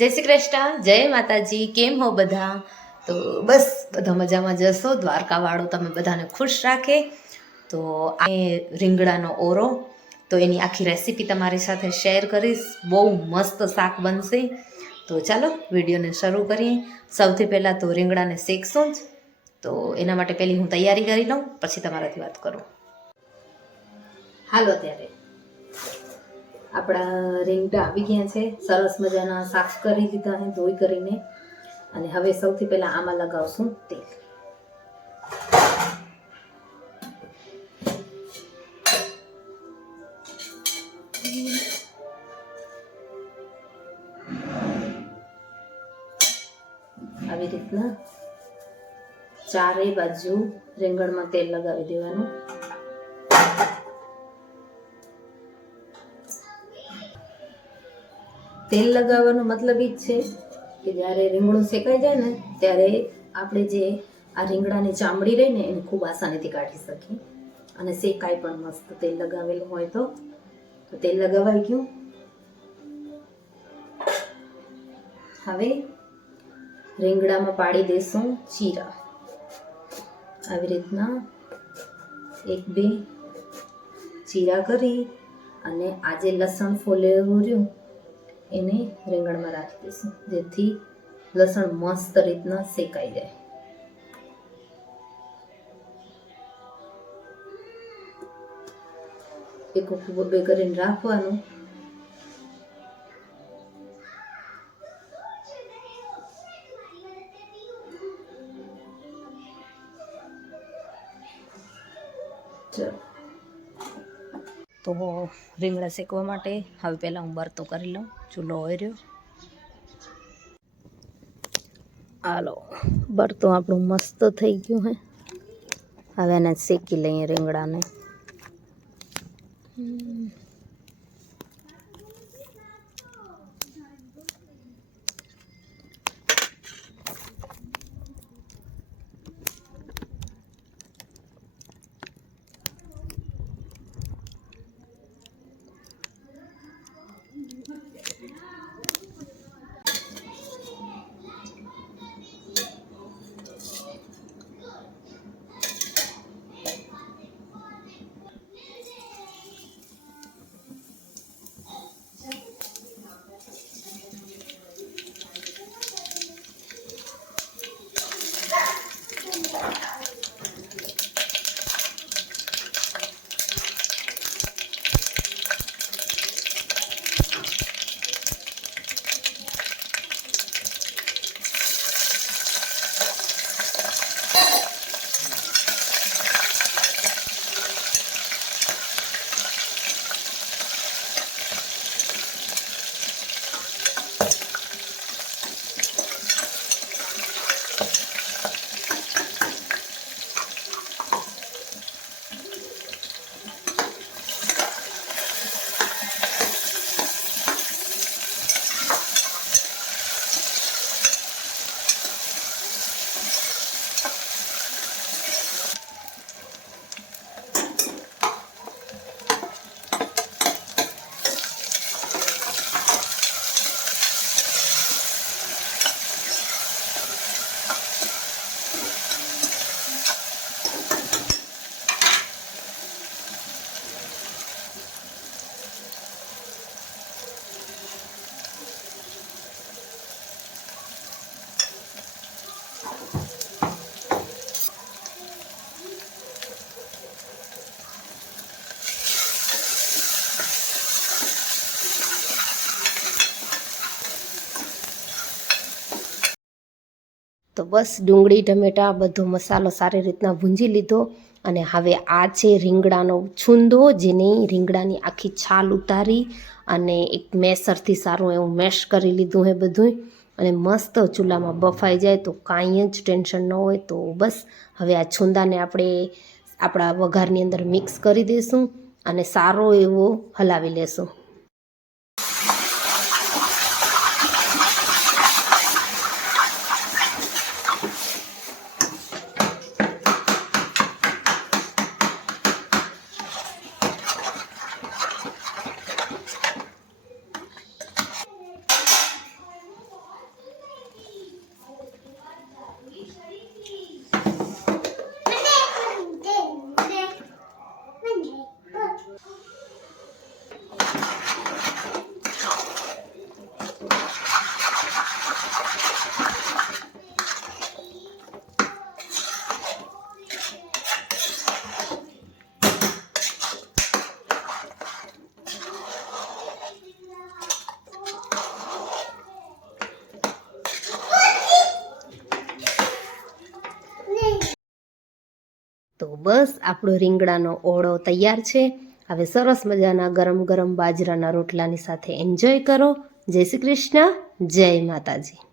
જય શ્રી કૃષ્ણ, જય માતાજી. કેમ હો બધા? તો બસ બધા મજામાં જશો. દ્વારકાવાળો તમે બધાને ખુશ રાખે. તો આ રીંગણાનો ઓરો, તો એની આખી રેસીપી તમારી સાથે શેર કરીશ. બહુ મસ્ત શાક બનશે. તો ચાલો વિડીયોને શરૂ કરીએ. સૌથી પહેલાં તો રીંગણાને શેકશું જ. તો એના માટે પહેલી હું તૈયારી કરી લઉં, પછી તમારાથી વાત કરું. હાલો ત્યારે આપણા રીંગણા આવી ગયા છે. સરસ મજાના સાફ કરી દીધા છે ધોઈ કરીને. અને હવે સૌથી પહેલા આમાં લગાવશું તેલ. આવી રીતના ચારેય બાજુ રીંગણમાં તેલ લગાવી દેવાનું. તેલ લગાવવાનો મતલબ એ જ છે કે જ્યારે રીંગણું શેકાઈ જાય ને ત્યારે આપણે જે આ રીંગણાની ચામડી રહી ને એને ખૂબ આસાનીથી કાઢી શકીએ અને શેકાય પણ મસ્ત. તેલ લગાવેલું હોય તો તેલ લગાવાઈ ગયું. હવે રીંગણામાં પાડી દઈશું જીરા. આવી રીતના 1-2 જીરા કરી અને આ જે લસણ ફોલેલું રહ્યું એને રીંગણમાં રાખી દઈશું, જેથી લસણ મસ્ત રીતના શેકાઈ જાય. એક બે કરીને રાખવાનું. તો રીંગણા શેકવા માટે હવે પહેલાં હું બરતો કરી લઉં. ચૂલો ઓર્યો. હાલો, બરતો આપણું મસ્ત થઈ ગયું હે. હવે એને શેકી લઈએ રીંગણાને. તો બસ ડુંગળી ટમેટાં બધો મસાલો સારી રીતના ભૂંજી લીધો. અને હવે આ છે રીંગણાનો છૂંદો, જેની રીંગણાની આખી છાલ ઉતારી અને એક મેસરથી સારું એવું મેશ કરી લીધું હે બધું. અને મસ્ત ચૂલામાં બફાઈ જાય તો કાંઈ જ ટેન્શન ન હોય. તો બસ હવે આ છૂંદાને આપણે આપણા વઘારની અંદર મિક્સ કરી દઈશું અને સારો એવો હલાવી લેશું. તો બસ આપણો રીંગણાનો ઓળો તૈયાર છે. હવે સરસ મજાના ગરમ ગરમ બાજરાના રોટલાની સાથે એન્જોય કરો. જય શ્રી કૃષ્ણ, જય માતાજી.